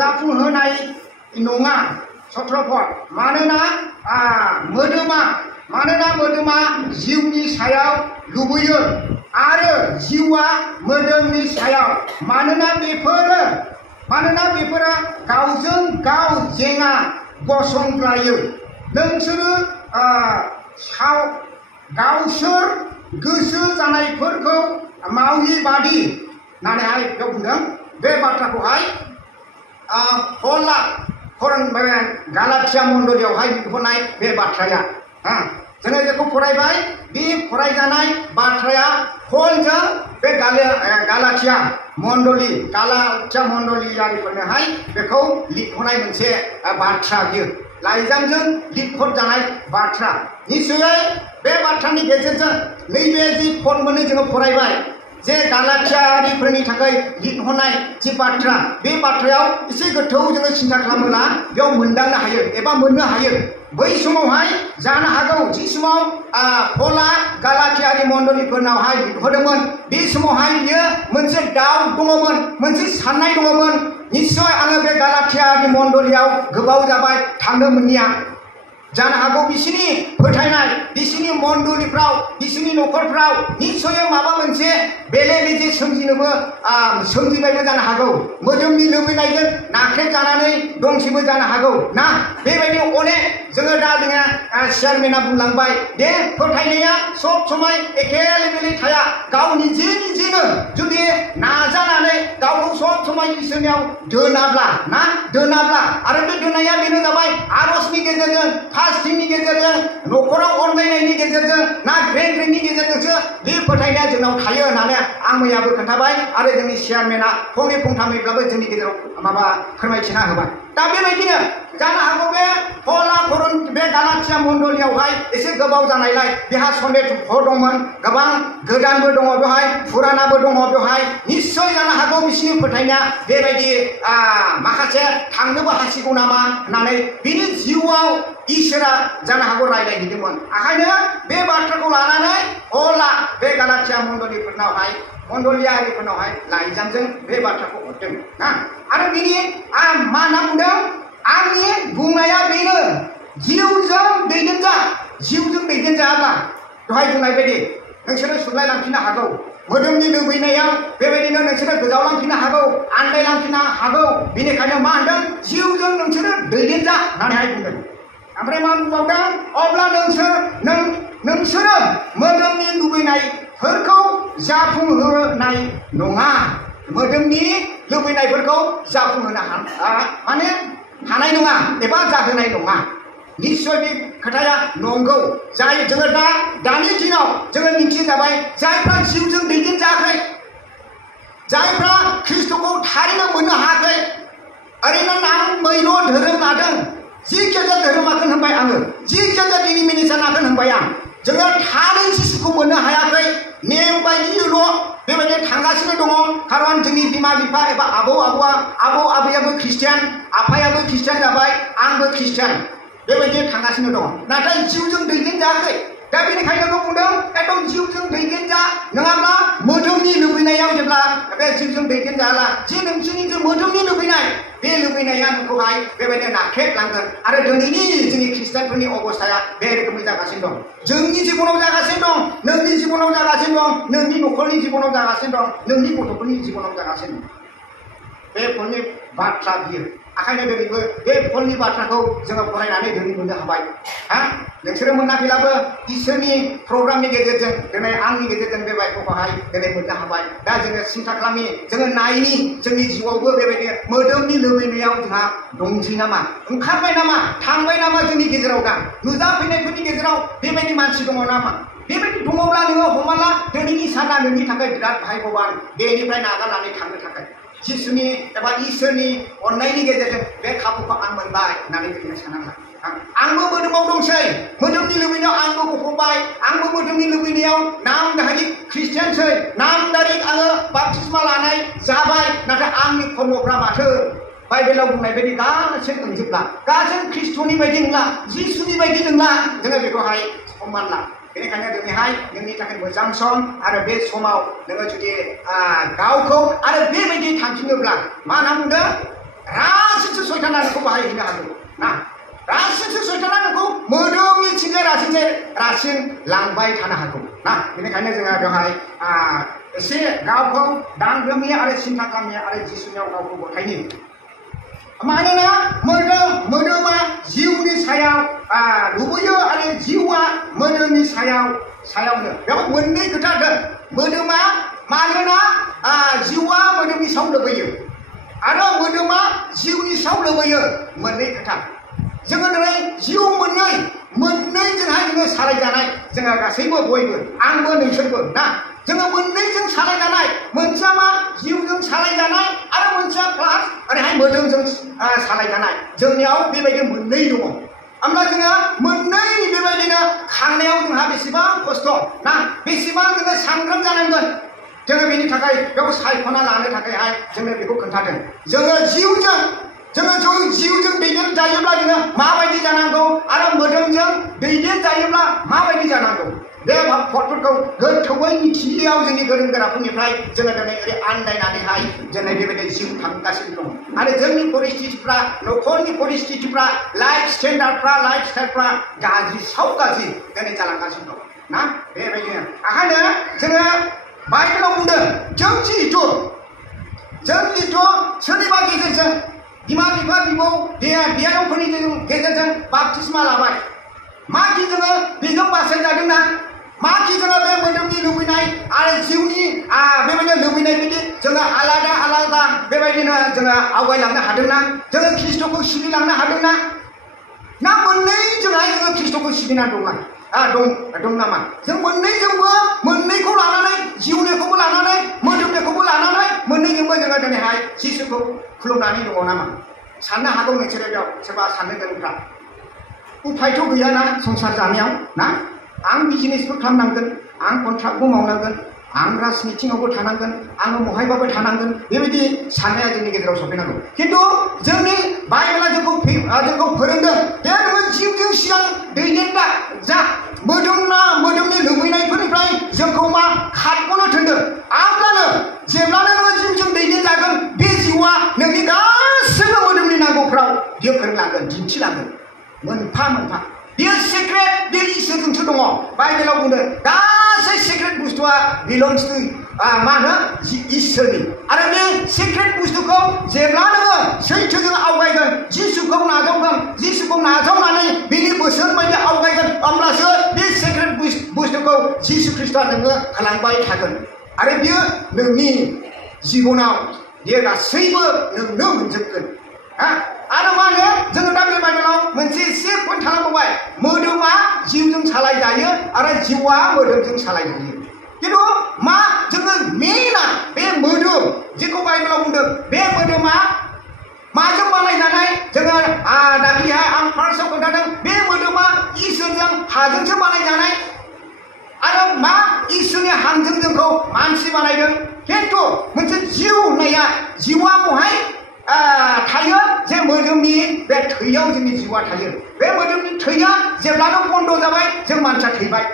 जाफुंहोनाय नङा सत्रफद मानोना मोदोमा जिउनि सायाव लुबैयो आरो जिउआ मोदोमनि सायाव मानोना बेफोरो गावजों गाव जेंना गसंद्रायो नोंसोरो गावसोर गोसो जानायफोरखौ मावि बादि नानैहाय बेयाव बुंदों बे बाथ्राखौहाय पला गालातिया मण्डलियावहाय लिरहरनाय बे बाथ्राया जोङो बेखौ फरायबाय बे फरायजानाय बाथ्राया पलजों बे गालातिया मण्डलियारिफोरनोहाय बेखौ लिरहरनाय मोनसे बाथ्रा बियो लाइजामजों लिरहरजानाय बाथ्रा निश्चयै बे बाथ्रानि गेजेरजों नैबे जि पल मोननै जोङो फरायबाय जे गालातियारिफोरनि थाखाय लिरहरनाय जि बाथ्रा बे बाथ्रायाव एसे गोथौ जोङो सिन्था खालामोब्ला बेयाव मोनदांनो हायो एबा मोननो हायो बै समावहाय जानो हागौ जि समाव पला गालातियारि मण्डलिफोरनावहाय लिरहरदोंमोन बे समावहाय बियो मोनसे दाउट दङमोन मोनसे साननाय दङमोन निश्चय आङो बे गालातियारि मण्डलियाव गोबाव जाबाय थांनो मोननिया जानो हागौ बिसिनि फोथायनाय बिसिनि मण्डलिफ्राव बिसिनि न'खरफ्राव निश्चय माबा मोनसे बेले बेजे सोमजिबायबो जानो हागौ मोदोमनि लुबैनायजों नाख्रेबजानानै दंसेबो जानो हागौ ना बेबायदि अनेक जोङो चेयारमेना बुंलांबाय बे फोथायनाया सब समय एखे लेभेलै थाया गाव निजेनो जुदि नाजानानै गावखौ सब समय इसोरनियाव दोनाब्ला आरो बे दोननाया बेनो जाबाय आरजनि गेजेरजों फास्टिंनि गेजेरजों न'खराव अनलायनायनि गेजेरजों ना ग्रेंनि गेजेरजोंसो बे फोथायनाया जोंनाव थायो होननानै आं मैयाबो खोन्थाबाय आरो जोंनि चेयारमेना फंनै फंथामैब्लाबो जोंनि गेजेराव फोरमायथिना होबाय दा बेबायदिनो जानो हागौ बे बे गालातिया मण्डलियावहाय एसे गोबाव जानायलाय बेहा सन्देह दंमोन गोबां गोदानबो दङ बेवहाय फुरानाबो दङ बेवहाय निश्चय जानो हागौ बिसिनि फोथायनाया बेबायदि माखासे थांनोबो हासिगौ नामा होननानै बिनि जिउआव इसोरा जानो हागौ रायलायहैदोंमोन ओंखायनो बे बाथ्राखौ लानानै पला बे गालातिया मण्डलियारिफोरनावहाय लाइजामजों बे बाथ्राखौ हरदों ना आरो बिनि मा होनना बुंदों आंनि बुंनाया बेनो जिउजों दैदेनजायाब्ला दहाय बुंनाय बायदि नोंसोरो सुग्लायलांफिननो हागौ मोदोमनि लुबैनायाव बेबायदिनो नोंसोरो गोजावलांफिननो हागौ आन्दायलांफिननो हागौ बेनिखायनो मा होनदों जिउजों नोंसोरो दैदेनजा होननानैहाय बुंदों ओमफ्राय मा बुंबावदों अब्ला नोंसोरो मोदोमनि लुबैनायफोरखौ जाफुंहोनाय नङा मोदोमनि लुबैनायफोरखौ जाफुंहोनो हानाय नङा एबा जाहोनाय नङा निश्चय बे खोथाया नंगौ जाय जोङो दानि दिनाव जोङो मिथिजाबाय जायफ्रा जिउजों दैदेनजायाखै जायफ्रा ख्रिस्ट'खौ थारैनो मोननो हायाखै ओरैनो नाम मैल' धोरोम लादों जिखिजाया धोरोमाखौ होनबाय आङो जिखिजाया डिनोमिनेसनाखौ होनबाय आं जोङो थारै जिसुखौ मोननो हायाखै नेम बायदियल' बेबायदि थांगासिनो दङ खारन जोंनि बिमा बिफा एबा आबौ आबैयाबो ख्रिस्टियान आफायाबो ख्रिस्टियान जाबाय आंबो ख्रिस्टियान बेबायदि थांगासिनो दङ नाथाय जिउजों दैदेनजायाखै दा बेनिखायनो बुंदों एकदम जिउजों दैदेनजा नङाब्ला मोदोमनि लुबैनायाव जेब्ला बे जिउजों दैदेनजायाला जे नोंसोरनि जे मोदोमनि लुबैनाय बे लुबैनाया नोंखौहाय बेबायदि नाख्रेबलांगोन आरो दिनैनि जोंनि ख्रिस्टियानफोरनि अबस्थाया बे रोखोमै जागासिनो दं जोंनि जिबनाव जागासिनो दं नोंनि जिबनाव जागासिनो दं नोंनि न'खरनि जिबनाव जागासिनो दं नोंनि गथ'फोरनि जिबनाव जागासिनो दं बे फलनि बाथ्रा बियो ओंखायनो दिनैबो बे फलनि बाथ्राखौ जोङो फरायनानै दिनै मोननो हाबाय नोंसोरो मोनाखैब्लाबो इसोरनि प्रग्रामनि गेजेरजों दिनै आंनि गेजेरजों बे बाथ्राखौहाय दिनै मोननो हाबाय दा जोङो सिन्था खालामि जोङो नायनि जोंनि जिउआवबो बेबायदि मोदोमनि लुबैनायाव जोंहा दंसै नामा ओंखारबाय नामा थांबाय नामा जोंनि गेजेराव दा नुजाफैनायफोरनि गेजेराव बेबायदि मानसि दङ नामा बेबायदि दङब्ला नोङो हमना दिनैनि साना नोंनि थाखाय बिराद भाग्यबान बेनिफ्राय नागारनानै थांनो थाखाय जिसुनि एबा इसोरनि अननायनि गेजेरजों बे खाबुखौ आं मोनबाय होननानै जोङो साननांगोन आंबो मोदोमाव दंसै मोदोमनि लुबैनायाव आंबो गफबबाय आंबो मोदोमनि लुबैनायाव नामधारि ख्रिस्टियानसै नामधारि आङो बाप्तिस्मा लानाय जाबाय नाथाय आंनि कर्मफ्रा माथो बाइबेलाव बुंनाय बायदि गासैबो नंजोबला गासैबो ख्रिस्ट'नि बायदि नंला जिसुनि बायदि नंला जोङो बेखौहाय समान ला बेनिखायनो दिनैहाय नोंनि थाखाय मोजां सम आरो बे समाव नोङो जुदि गावखौ आरो बेबायदि थांफिनोब्ला मा होनना बुंदों राज रासिनखौ बाहायहैनो हागौ ना रासिनसो सैताना नोंखौ मोदोमनिथिंजाय रासिन लांबाय थानो हागौ ना बेनिखायनो जोङो बेवहाय एसे गावखौ दांग्रोमि आरो सिन्था खालामि आरो जिसुनियाव गावखौ गथायनि मानोना मोदोमा जिउनि सायाव लुबैयो आरो जिउआ मोदोमनि सायावनो बेयाव मोननै खोथा दं मोदोमा मानोना जिउआ मोदोमनि सायाव लुबैयो आरो मोदोमा जिउनि सायाव लुबैयो मोननै खोथा जोङो दिनै जिउ मोननैजोंहाय जोङो सालायजानाय जोङो गासैबो बयबो आंबो नोंसोरबो ना जोङो मोननैजों सालायजानाय मोनसेया मा जिउजों सालायजानाय आरो मोनसेया प्लास ओरैहाय मोदोमजों सालायजानाय जोंनियाव बेबायदि मोननै दङ होमब्ला जोङो मोननै बेबायदिनो खांनायाव जोंहा बेसेबां खस्थ' ना बेसेबां जोङो सांग्रां जानांगोन जोङो बेनि थाखाय बेखौ सायख'ना लानो थाखायहाय जोङो बेखौ खोन्थादों जोङो जिउजों दैदेन जायोब्ला जोङो माबायदि जानांगौ आरो मोदोमजों दैदेन जायोब्ला माबायदि जानांगौ बे भटफोरखौ गोथौयै मिथियैयाव जोंनि गोरों गोराफोरनिफ्राय जोङो दिनै ओरै आन्दायनानैहाय जोङो बेबायदि जिउ थांगासिनो दं आरो जोंनि परिस्थितिफ्रा न'खरनि परिस्थितिफ्रा लाइफ स्टाइलफ्रा गाज्रि दिनै जालांगासिनो दं ना बेबायदिनो ओंखायनो जोङो बाइबेलाव बुंदों जों जिहेथु सोरनिबा गेजेरजों बिमा बिफा बिबौ बियानावफोरनि गेजेरजों बाप्तिस्मा लाबाय माखि जोङो बेजों बासायजादोंना माखि जोङो बे मोदोमनि लुबैनाय आरो जिउनि बेबायदिनो लुबैनाय बायदि जोङो आलादा बेबायदिनो जोङो आवगायलांनो हादोंना जोङो ख्रिस्ट'खौ सिबिलांनो हादोंना ना मोननैजोंहाय जोङो ख्रिस्ट'खौ सिबिनानै दं नामा जों मोननैखौ लानानै जिउनिखौबो लानानै मोदोमनिखौबो लानानै मोननैजोंबो जोङो दिनैहाय जिसुखौ खुलुमनानै दङ नामा साननो हागौ नोंसोरो बेयाव सोरबा साननो गोरोंफ्रा उफायथ' गैयाना संसार जानायाव ना आं बिजनेसबो खालामनांगोन आं कन्ट्राक्टबो मावनांगोन आं राजनिथिङावबो थानांगोन आङो महायबाबो थानांगोन बेबायदि साननाया जोंनि गेजेराव सफैनांगौ खिन्थु जोंनि बाइबेला जोंखौ फोरोंदों बे नोङो जिउजों सिगां दैदेनग्रा जा मोदोमनि लुबैनायफोरनिफ्राय जोंखौ मा खारग'नो थिनदों अब्लानो जेब्लानो नोङो जिउजों दैदेनजागोन बे जिउआ नोंनि गासैबो मोदोमनि नांगौफ्राव बियो फोरोंलांगोन दिन्थिलांगोन मोनफा बेयो सिक्रेट बे इसोरजोंसो दङ बाइबेलाव बुंदों गासै सिक्रेट बुस्थुआ बिलंस टु मा होनो इसोरनि आरो बे सिक्रेट बुस्थुखौ जेब्ला नोङो सैथोजों आवगायगोन जिसुखौ नाजावनानै बिनि बोसोन बायदि आवगायगोन होमब्लासो बे सिक्रेट बुस्थुखौ जिसु ख्रिस्टआ नोङो होलांबाय थागोन आरो बियो नोंनि जिबनाव बियो गासैबो नोंनो मोनजोबगोन आरो मा होनो जोङो दा बे बाइबेलाव मोनसे एसे पइन्ट खालामबाय मोदोमा जिउजों सालायजायो आरो जिउआ मोदोमजों सालायजायो खिन्थु मा जोङो मेइना बे मोदोम जेखौ बाइबेलाव बुंदों बे मोदोमा माजों बानायजानाय जोङो दाख्लैहाय आं फार्स्टआव खोन्थादों बे मोदोमा इसोरजों हाजोंसो बानायजानाय आरो मा इसोरनि हांजों जोंखौ मानसि बानायदों खिन्थु मोनसे जिउ होननाया जिउआ बहाय थायो जे मोदोमनि बे थैयाव जोंनि जिउआ थायो बे मोदोमनि थैया जेब्लानो बन्द जाबाय जों मानसिया थैबाय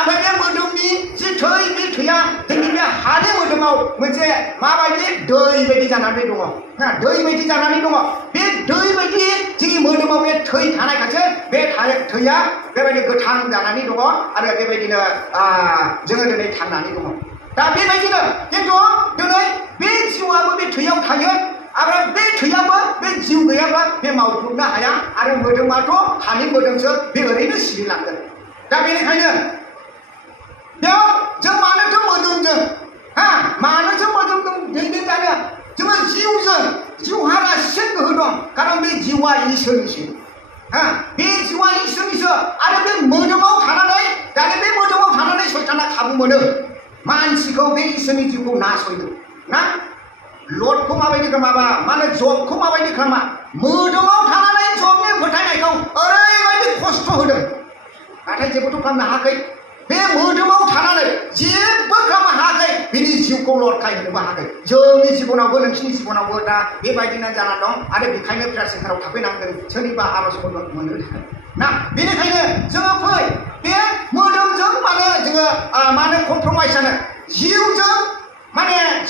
ओमफ्राय बे मोदोमनि जे थै बे थैया जोंनि बे हानि मोदोमाव मोनसे माबायदि दै बायदि जानानै दङ दै बायदि जानानै दङ बे दै बायदि जोंनि मोदोमाव बे थै थानायखायसो बे थैया बेबायदि गोथां जानानै दङ आरो बेबायदिनो जोङो दिनै थांनानै दङ दा बेबायदिनो खिन्थु दिनै बे जिउआबो बे थैयाव थायो आरो बे थैयाबो बे जिउ गैयाब्ला बे मावफुंनो हाया आरो मोदोमाथ' हानि मोदोमसो बे ओरैनो सिरिलांगोन दा बेनिखायनो बेयाव जों मानोथो मोदोमजों दैदेनजानो जोङो जिउहा गासै गोहो दं खारन बे जिउआ इसोरनिसो बे जिउआ इसोरनिसो आरो बे मोदोमाव थानानै सैताना खाबु मोनो मानसिखौ बे इसोरनि जिउखौ नासयनो ना लर्डखौ माबायदि खालामाबा माने जबखौ माबायदि खालामा मोदोमाव थानानै जबनि फोथायनायखौ ओरैबायदि खस्थ' होदों नाथाय जेबोथ' खालामनो हायाखै बे मोदोमाव थानानै जेबो खालामनो हायाखै बिनि जिउखौ लरखाय होनोबो हायाखै जोंनि जिबनावबो नोंसिनि जिबनावबो दा बेबायदिनो जाना दं आरो बेखायनो प्रेयार सेन्टाराव थाफैनांगोन सोरनिबा आर'जखौ मोननो थाखाय ना बेनिखायनो जोङो फै बे मोदोमजों माने जोङो माने कमप्रमाइस जानो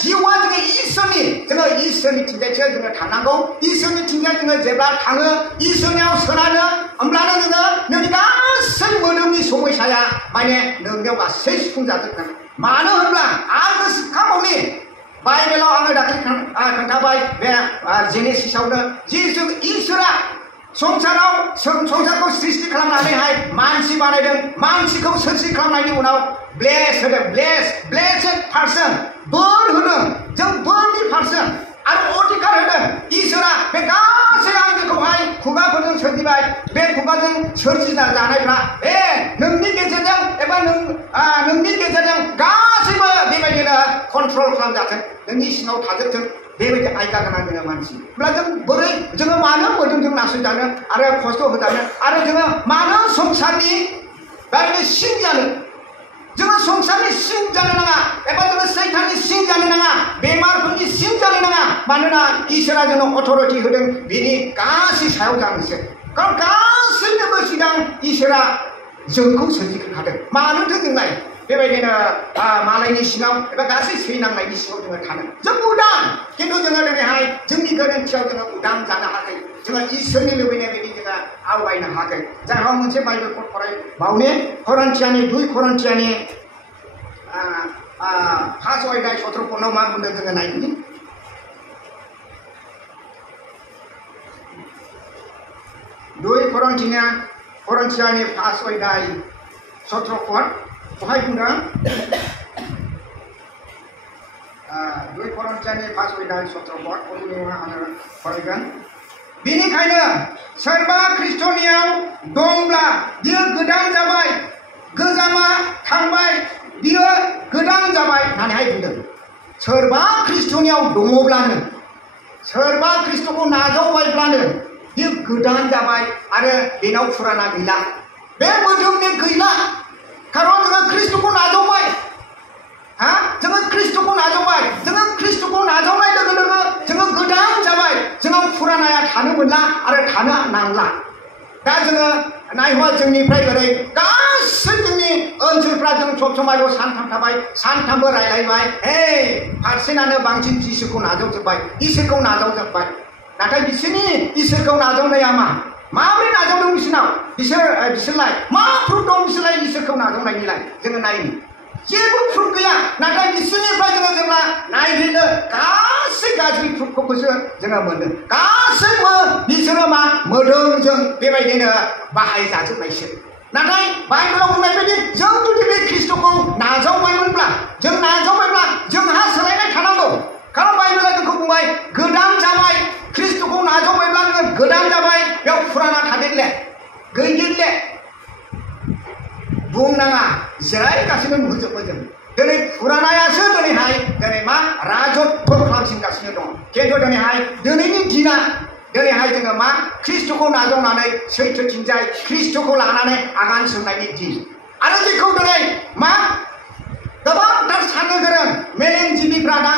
जिउआ जोङो इसोरनि थिंजायसो जोङो थांनांगौ इसोरनि सिंजा जोङो जेब्ला थाङो इसोरनियाव सोनारो होमब्लानो जोङो नोंनि गासै मोदोमनि समयसाया माने नोंनियाव गासै सुफुंजाजोबगोन मानो होनब्ला आं गोसोखांबावनि बाइबेलाव आङो दाख्लै खोन्थाबाय बे जेनेसिसआवनो जि जों इसोरा संसारखौ सृष्टि खालामनानैहाय मानसि बानायदों मानसिखौ सृष्टि खालामनायनि उनाव ब्लेस होदों ब्लेसेड पार्सन बोर होदों जों बोरनि पार्सन आरो अधिकार होदों इसोरा बे गासै आंजोखौहाय खुगाफोरजों सोरजिबाय बे खुगाजों सोरजिना जानायफ्रा नोंनि गेजेरजों एबा नोंनि गेजेरजों गासैबो बेबायदिनो कन्ट्रल खालामजाथों नोंनि सिङाव थाजोबथों बेबायदि आयदा गोनां जोङो मानसि अब्ला जों बोरै जोङो मानो मोदोमजों नासयजानो आरो खस्थ' होजानो आरो जोङो मानो संसारनि बेबायदि सिं जानो जोङो संसारनि सिं जानो नाङा एबा जोङो सैताननि सिं जानो नाङा बेमारफोरनि सिं जानो नाङा मानोना इसोरा जोंनो अथरिटि होदों बेनि गासै सायाव जानोसै कारण गासैनोबो सिगां इसोरा जोंखौ सोरजिखादों मानोथो जोंलाय बेबायदिनो मालायनि सिङाव एबा गासै सैनांनायनि सिङाव जोङो थानो जों उदां खिन्थु जोङो दिनैहाय जोंनि गोरोन्थियाव जोङो उदां जानो हायाखै जोङो इसोरनि लुबैनाय बायदि जोङो आवगायनो हायाखै जायहा मोनसे बाइबेलखौ फरायबावनि करन्थियानि 2 करन्थियानि 5 अध्याय 17 पदआव मा बुंदों जोङो नायनि 2 करन्थियानि 5 अध्याय 17 पद बहाय बुंदों 2 करन्थियानि 5 अध्याय 17 पद आङो फरायगोन बेनिखायनो सोरबा ख्रिस्ट'नियाव दंब्ला बियो गोदान जाबाय गोजामा थांबाय बियो गोदान जाबाय होननानैहाय बुंदों सोरबा ख्रिस्ट'नियाव दङब्लानो सोरबा ख्रिस्ट'खौ नाजावबायब्लानो बियो गोदान जाबाय आरो बेनाव फुराना गैला बे मोदोमनि गैला कारण जोङो ख्रिस्ट'खौ नाजावबाय जोङो ख्रिस्ट'खौ नाजावबाय जोङो ख्रिस्ट'खौ नाजावनाय लोगो लोगो जोङो गोदान जाबाय जोंनाव फुरानाया थानो मोनला आरो थानो नांला दा जोङो नायहवा जोंनिफ्राय ओरै गासै जोंनि ओनसोलफ्रा जों सब समायाव सानथाम थाबाय सानथामबो रायलायबाय पारसेन्टआनो बांसिन जिसुखौ नाजावजोब्बाय इसोरखौ नाजावजोब्बाय नाथाय बिसोरनि इसोरखौ नाजावनाया माबोरै नाजावदों बिसोरलाय मा प्रुफ दं बिसोरलाय इसोरखौ नाजावनायनिलाय जोङो नायनो जेबो प्रुफ गैया नाथाय बिसोरनिफ्राय जोङो जेब्ला नायहैनो गासै गाज्रि प्रुफखौसो जोङो मोनो गासैबो बिसोरो मोदोमजों बेबायदिनो बाहायजाजोबनायसो नाथाय बाइबेलाव बुंनाय बायदि जों जुदि बे ख्रिस्ट'खौ नाजावबायमोनब्ला जों नाजावबायब्ला जोंहा सोलायनाय थानांगौ कारण बाइबेला जोंखौ बुंबाय गोदान जाबाय ख्रिस्ट'खौ नाजावबायब्ला नोङो गोदान जाबाय बेयाव फुराना थादेरले गैदेरले बुंनाङा जिरायगासिनो नुजोबो जों दिनै फुरानायासो दिनैहाय राजत्व खालामसिनगासिनो दं खिन्थु दिनैनि दिना दिनैहाय जोङो ख्रिस्ट'खौ नाजावनानै सैथोथिंजाय ख्रिस्ट'खौ लानानै आगान सुरनायनि दिन आरो जेखौ दिनै गोबांथार साननो गोरों मेलेमजिबिफ्रा दा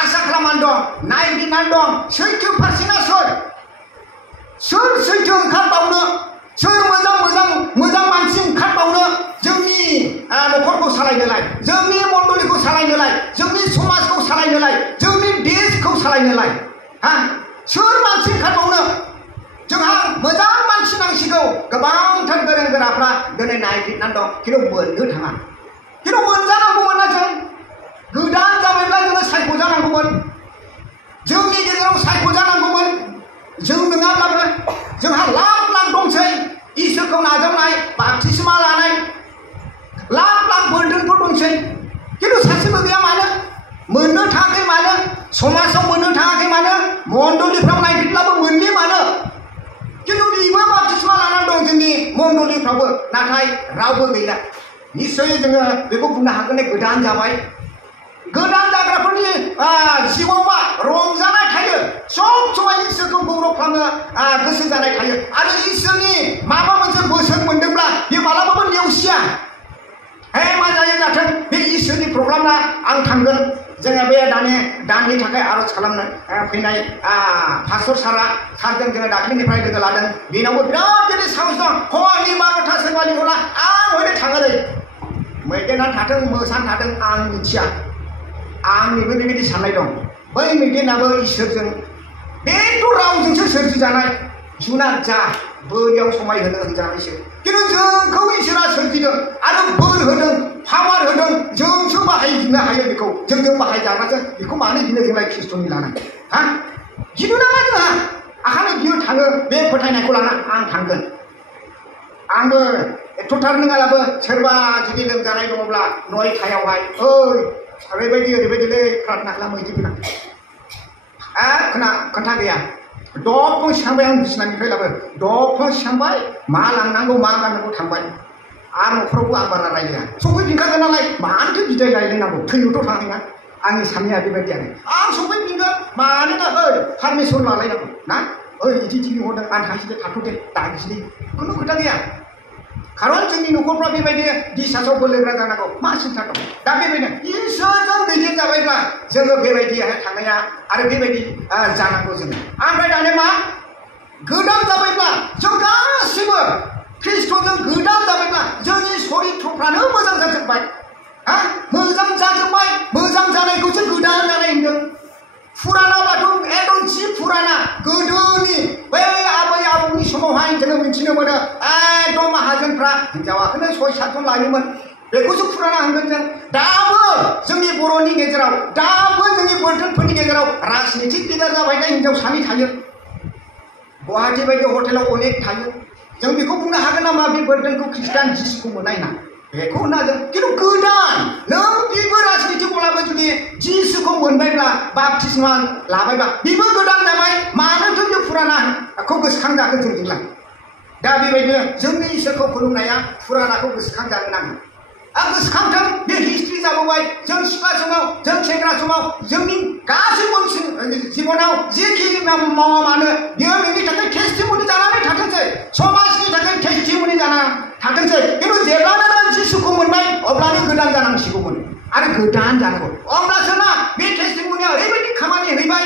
आसा खालामनानै दं नायगिरनानै दं सैथो पारसेन्टआ सोर सैथो ओंखारबावनो सोर मोजां मानसि ओंखारबावनो जोंनि न'खरखौ सालायनोलाय जोंनि मण्डलिखौ सालायनोलाय जोंनि समाजखौ सालायनोलाय जोंनि देशखौ सालायनोलाय सोर मानसि ओंखारबावनो जोंहा मोजां मानसि नांसिगौ गोबांथार गोरों गोराफ्रा दिनै नायगिरनानै दं खिन्थु मोननो थाङा खिन्थु मोनजानांगौमोन ना जों गोदान जाबायब्ला जोङो सायख'जानांगौमोन जोंनि गेजेराव सायख'जानांगौमोन जों नङाब्लाबो जोंहा लाख दंसै इसोरखौ नाजावनाय बाप्तिस्मा लानाय लाख बोरदोनफोर दंसै खिन्थु सासेबो गैया मानो मोननो थाङाखै मानो समाजाव मोननो थाङाखै मानो मण्डलिफ्राव नायगिरब्लाबो मोनलि मानो खिन्थु बेबो बाप्तिस्मा लानानै दं जोंनि मण्डलिफ्रावबो नाथाय रावबो गैला निस्सय जोङो बेखौ बुंनो हागोन गोदान जाबाय गोदान जाग्राफोरनि जिउआव रंजानाय थायो सब समाय इसोरखौ गौरव खालामनो गोसो जानाय थायो आरो इसोरनि माबा मोनसे बोसोन मोनदोंब्ला बे मालाबाबो नेवसिया मा जायो जाथों बे इसोरनि प्रग्रामआ आं थांगोन जोङो बे दाननि थाखाय आरज खालामनो फैनाय पास्टर सारजों जोङो दाख्लैनिफ्राय लोगो लादों बेनावबो बिराद गिदिर साहस दं हरनि 12टा सोरबा लिंहरला आं हयले थाङोलै मैदेरानो थाथों मोसानो थाथों आं मिथिया आंनिबो बेबायदि साननाय दं बै मैदेराबो इसोरजों बेथ' रावजोंसो सोरजिजानाय जुनार जा बोरियाव समाय होनो होजानायसो खिन्थु जोंखौ इसोरा सोरजिदों आरो बोर होदों पावार होदों जोंसो बाहायनो हायो बेखौ जोंजों बाहायजाग्राजों बेखौ मानो गिनो जोंलाय खृष्टनि लाना हा गिनो नाङा जोंहा आखानो बियो थाङो बे फोथायनायखौ लाना आं थांगोन आंबो एथ'थार नङाब्लाबो सोरबा जुदि लोमजानाय दङब्ला नयथायावहाय ओरैबायदिलै प्रार्थना खालाम बिदि गोनां खोथा गैया दफं सिखांबाय आं बिसिनानिफ्राय लाबो दफं सिखांबाय मा लांनांगौ मा गाननांगौ थांबाय आरो न'खरावबो आं बारा रायलाया सफैफिनखागोन नालाय मानोथो बिदाय रायलायनांगौ थैनोथ' थाङा आंनि साननाया बेबायदियानो आं सफैफिनगोन मानोना पारमिसन लालायनांगौ ना बिदि टिभि हरदों आं थांसै थाथ'दे दागिसै खुनु खोथा गैया खारन जोंनि न'खरफ्रा बेबायदि डिसासाव बोलोग्रा जानांगौ मा सिन्था दं दा बेबायदिनो इसोरजों दैदेन जाबायब्ला जोङो बेबायदिहाय थांनाया आरो बेबायदि जानांगौ जोङो ओमफ्राय दाने मा गोदान जाबायब्ला जों गासिबो ख्रिस्ट'जों गोदान जाबायब्ला जोंनि सरित्रफ्रानो मोजां जाजोब्बाय हा मोजां जाजोब्बाय मोजां जानायखौसो गोदान जानाय होनदों फुरानाबाथ' एकदम जि फुराना गोदोनि बै आबै आबौनि समावहाय जोङो मिथिनो मोनो एकदम माहाजोनफ्रा हिनजावाखौनो 6-7 लायोमोन बेखौसो फुराना होनगोन जों दाबो जोंनि बर'नि गेजेराव दाबो जोंनि बोरदोनफोरनि गेजेराव राजनितिक लिडार जाबायनाय हिनजाव सानै थायो गुवाहाटि बायदि हटेलाव अनेक थायो जों बेखौ बुंनो हागोन नामा बे बोरदोनखौ ख्रिस्टान जिसुखौ मोननाय ना बेखौ होनना जों खिन्थु गोदान नों बेबो राजनितिकब्लाबो जुदि जिसुखौ मोनबायब्ला बाप्तिस्मा लाबायबा बेबो गोदान जाबाय मानोथो बे फुरानाखौ गोसोखांजागोन जोंजोंलाय दा बेबायदिनो जोंनि इसोरखौ खुलुमनाया फुरानाखौ गोसोखांजानो नाङा आं गोसोखांथों बे हिस्ट्रि जाबोबाय जों सिख्ला समाव जों सेंग्रा समाव जोंनि गासैबो जिबनाव जेखि मावा मानो बियो नोंनि थाखाय टेस्टिमनि जानानै थाथोंसै समाजनि थाखाय टेस्टिमनि जाना थाथोंसै खिन्थु जेब्लानो नों जिसुखौ मोनबाय अब्लानो गोदान जानांसिगौमोन आरो गोदान जानांगौ अब्लासो ना बे टेस्टिमनिया ओरैबायदि खामानि हैबाय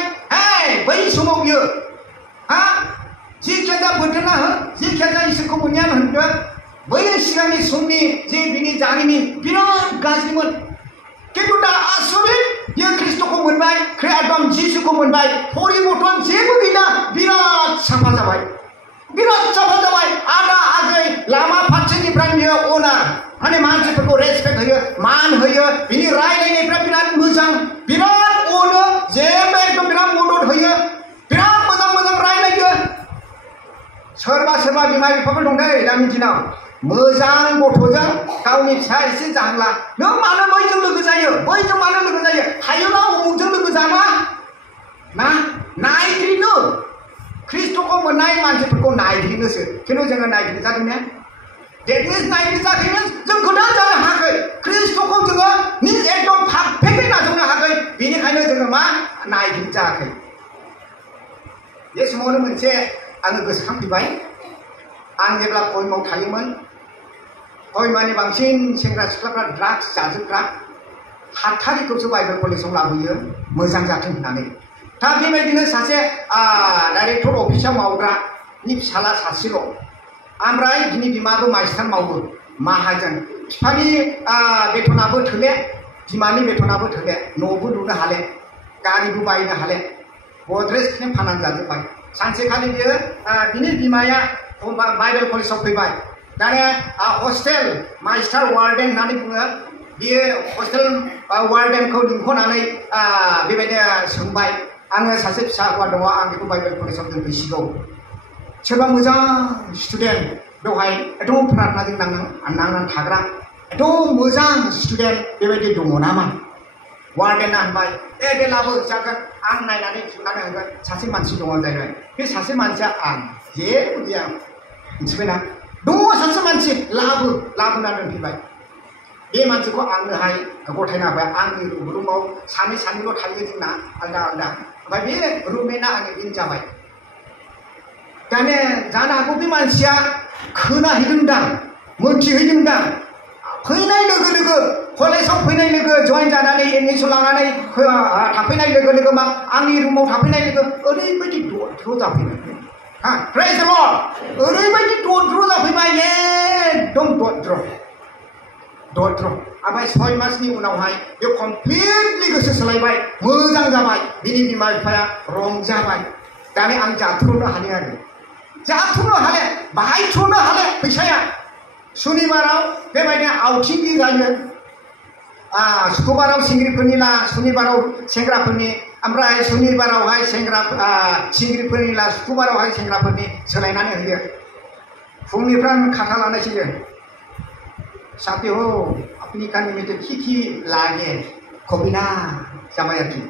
बै समाव बियो हा जिखिया जा बोथोरना हो जिखिया जा इसोरखौ मोननायानो होनदों बै सिगांनि समनि जे बिनि जारिमिन बिराद गाज्रिमोन खिन्थु दा आसरित बियो ख्रिस्ट'खौ मोनबाय एकदम जिसुखौ मोनबाय परिबर्तन जेबो गैला बिराद साफा जाबाय आदा आगै लामा फारसेनिफ्राय बियो अनार माने मानसिफोरखौ रेसपेक्ट होयो मान होयो बिनि रायलायनायफ्रा बिराद मोजां बिराद अनो जेबो एकदम बिराद मदद होयो बिराद मोजां रायलायो सोरबा बिमा बिफाफोर दं दै दानि दिनाव मोजां गथ'जों गावनि फिसा एसे जाहोला नों मानो बैजों लोगो जायो हायोब्ला उमुखजों लोगो जाना ना नायग्रिनो ख्रिस्ट'खौ मोननाय मानसिफोरखौ नायग्रिनोसो खिन्थु जोङो नायग्रिजादोंना डेट मिन्स नायग्रिजाखैनो जों गोदान जानो हायाखै ख्रिस्ट'खौ जोङो एकदम पारफेक्टलि नाजावनो हायाखै बेनिखायनो जोङो मा नायग्रिजायाखै बे समावनो मोनसे आङो गोसोखांफैबाय आं जेब्ला कयमाव थायोमोन कयमानि बांसिन सेंग्रा सिख्लाफ्रा ड्राग्स जाजोबग्रा 7 थारिखखौसो बाइबेल कलेजाव लाबोयो मोजां जाथों होननानै दा बेबायदिनो सासे डाइरेक्टर अफिसाव मावग्रानि फिसाला सासेल' ओमफ्राय बिनि बिमाबो मास्टार मावो माहाजोन बिफानि बेथनाबो थोले बिमानि बेथनाबो थोले न'बो लुनो हाले गारिबो बायनो हाले गद्रेजखौनो फाननानै जाजोब्बाय सानसेखालि बियो बिनि बिमाया बाइबेल कलेजाव फैबाय दाने हस्टेल मास्टार वार्डेन होननानै बुङो बियो हस्टेल वार्डेनखौ लिंहरनानै बेबायदिनो सोंबाय आङो सासे फिसा हौवा दङ आं बेखौ बाइबेल कलेजाव दोनफैसिगौ सोरबा मोजां स्टुडेन्ट बेवहाय एकदम प्रार्थनाजों नांनानै थाग्रा एकदम मोजां स्टुडेन्ट बेबायदि दङ नामा वार्डेना होनबाय दे लाबो जागोन आं नायनानै थुनानै होगोन सासे मानसि दङ जाहैबाय बे सासे मानसिया आं जेबो गैया मिथिबायना दङ सासे मानसि लाबोना दोनफैबाय बे मानसिखौ आंनोहाय गथायना होबाय आंनि रुमाव सानैल' थायो जोंना आलदा ओमफ्राय बे रुममेटआ आंनि इन जाबाय दाने जानो हागौ बे मानसिया खोनाहैदोंदां मोनथिहैदोंदां फैनाय लोगो कलेजाव फैनाय लोगो जइन जानानै एडमिसन लानानै थाफैनाय लोगो मा आंनि रुमाव थाफैनाय लोगो ओरैबायदि दद्र' जाफैबाय प्रेज द लर्ड ओरैबायदि दद्र' जाफैबाय एकदम दद्र' ओमफ्राय 6 मासनि उनावहाय बे कमप्लिटलि गोसो सोलायबाय मोजां जाबाय बिनि बिमा बिफाया रंजाबाय दानि आं जाथ्र'नो हाले आरो जाथ्र'नो हाले बाहायथ्र'नो हाले फैसाया सुनिबाराव बेबायदिनो आवथिंनि जायो शुक्रबाराव सिंग्रिफोरनि ला सुनिबाराव सेंग्राफोरनि ओमफ्राय सुनिबारावहाय सेंग्रा सिंग्रिफोरनि ला शुक्रबारावहाय सेंग्राफोरनि सोलायनानै होयो फुंनिफ्राय खाथा लानायसै साथी हो अपनी कानी में तो खी लागे खबिना जाबाय आरोखि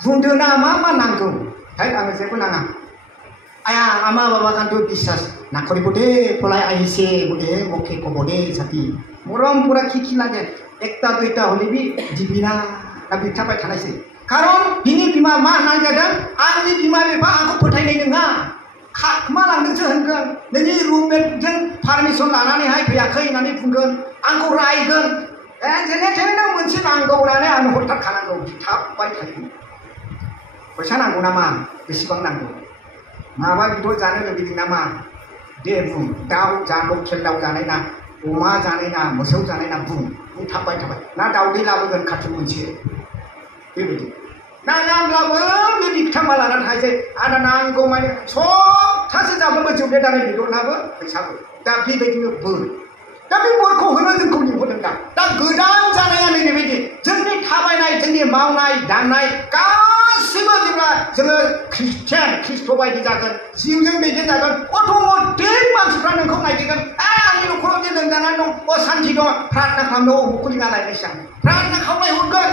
बुंदो ना मा नांगौ है आङो जेबो नाङा आया आमा बाबा कान्टु बिसास नाखरिबोदे फलाय आइसे बोदे मखे कबोदे साथी मरम पुरा खी लागे एकता दुइता हले बि दिबिना दा बिथाबाय थानायसै खारन बिनि बिमा मा होननाय जादों आंनि बिमा बिफा आंखौ फोथायनाय नङा खाखमा लांदोंसो होनगोन नोंनि रुममेटजों पारमिसन लानानैहाय फैयाखै होननानै बुंगोन आंखौ रायगोन जेने थेने मोनसे नांगौ होननानै आंनो हरथारखानांगौ बिथाबबाय थायो फैसा नांगौ नामा बेसेबां नांगौ माबा बेदर जानो लुबैदों नामा दे बुं दाउ जा लकेल दाउ जानाय ना अमा जानाय ना मोसौ जानाय ना बुं बुंथाबबाय थाबाय ना दाउदै लाबोगोन कार्टुन मोनसे बेबायदि नाङाब्लाबो बे बिथांमा लानानै थायसै आंना नांगौ माने सप्तासे जाब्लाबो जोबले दानाय बेदरनाबो फैसाबो दा बेबायदिनो बोर दा बे बोरखौ होनो जोंखौ लिंहरदों दा गोदान जानाया नैबेबायदि जोंनि थाबायनाय जोंनि मावनाय दांनाय गासिबो जेब्ला जोङो ख्रिस्टियान ख्रिस्ट' बायदि जागोन जिउजों दैदेनजागोन अट'मेटिक मानसिफ्रा नोंखौ नायगिरगोन आंनि न'खराव जे लोमजानानै दं सान्थि दं प्रार्थना खालामनो अमुखौ लिङालायनोसै आं प्रार्थना खालामलायहरगोन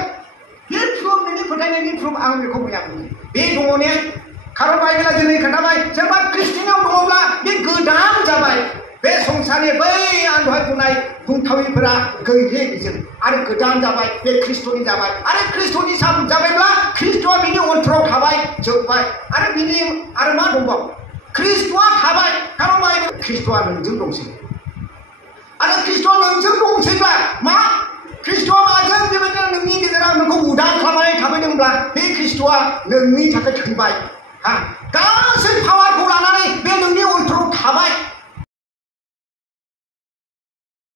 बे प्रुफ नोंनि फोथायनायनि प्रुफ आं बेखौ मैया बुंदों बे दङ ने खारन बाइबेला दिनै खोन्थाबाय सोरबा ख्रिस्टियानाव दङब्ला बे गोदान जाबाय बे संसारनि बै आं दहाय बुंनाय बुंथावैफोरा गैले बेजों आरो गोदान जाबाय बे ख्रिस्ट'नि जाबाय आरो ख्रिस्ट'नि जाबायब्ला ख्रिस्ट'आ बिनि अन्थराव थाबाय जोब्बाय आरो बिनि आरो मा दंबावो ख्रिस्ट'आ थाबाय खारन बाइबेल ख्रिस्ट'आ नोंजों दंसै आरो ख्रिस्ट'आ नोंजों दंसैब्ला मा ख्रिस्ट'आ माजों बेबायदिनो नोंनि गेजेराव नोंखौ उदां खालामनानै थाफैदोंब्ला बे ख्रिस्ट'आ नोंनि थाखाय थैबाय गासै